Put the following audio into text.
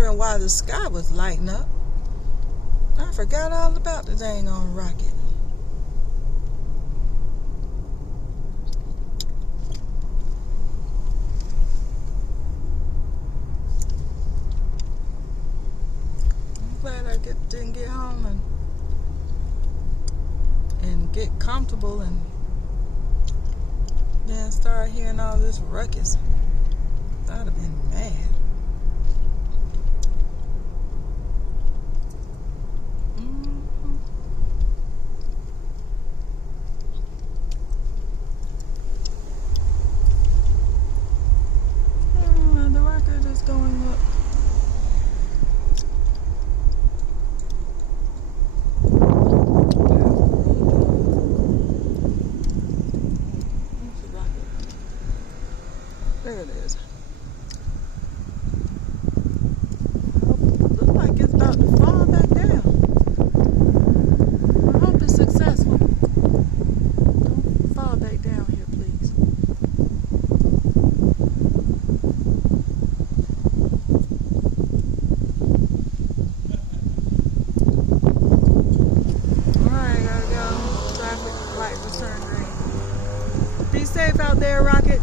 wondering why the sky was lighting up. I forgot all about the dang on rocket. I'm glad I didn't get home and get comfortable and then start hearing all this ruckus. I'd have been mad. The rocket is going up. There it is. Looks like it's about to fall back down. I hope it's successful. Don't fall back down here, please. Alright, gotta go. Traffic light was turned green. Be safe out there, Rocket.